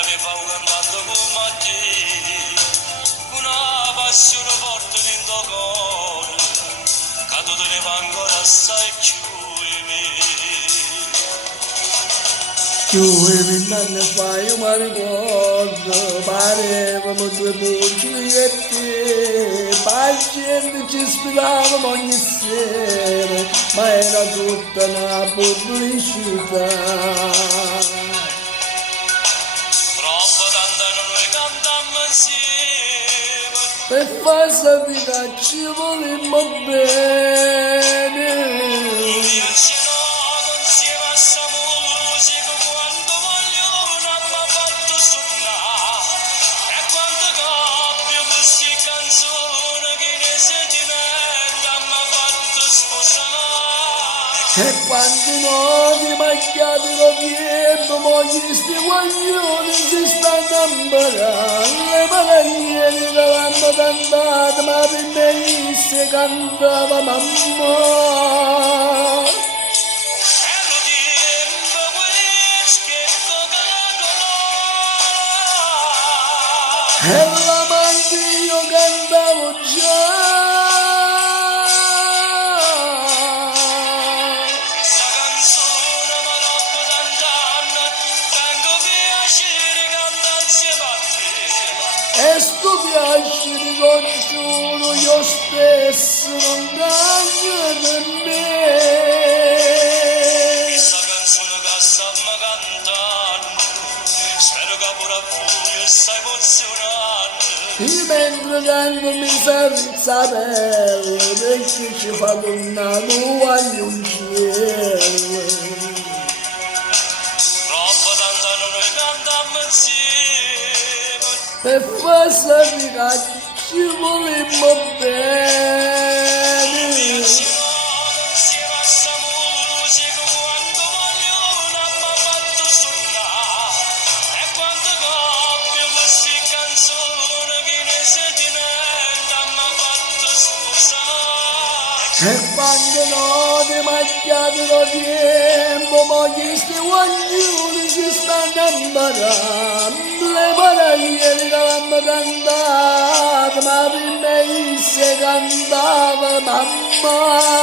aveva cantato con Matteo, una passione forte dentro il cuore, che tu teneva ancora assai più in me. Chiudevi nanne fai ma ricordo, parevamo due bugiette, pazienti ci sfidavamo ogni sera, ma era tutta una pubblicità. Troppo tanto noi cantammo insieme, Per far sapere che ci volemmo bene. viaggiato insieme a sta musica, quando vogliono mi fatto suonare, e quando cambio queste canzoni che nei sentimenti mi fatto sposare. E quando noi macchiati lo tempo, mogli sti guaglioni si stanno imparando, le paragliere che l'hanno cantato, ma per me se cantava mamma. Ero tempo questo che E la madre io cantavo già. sta canzone mi troppo tant'anni, tanto piacere cantare insieme a te. E sto piacere con giuro io stesso non cambio per me. Questa canzone che stiamo cantando, spero che pure a voi sta emozionando. Io mentre canto mi sa rizza pelle, perché ci fa tornare voglio un cielo. Troppo tant'anni noi cantammo insieme, Per far sapere che ci volemmo bene. viaggiato insieme a sta musica, quando vogliono mi fatto suonare, e quando cambio queste canzoni che nei sentimenti mi fatto sposare. E quando noi macchiati lo tempo, mogli sti guaglioni si stanno imparando, le paragliere che l'hanno cantato, ma per me se cantava mamma.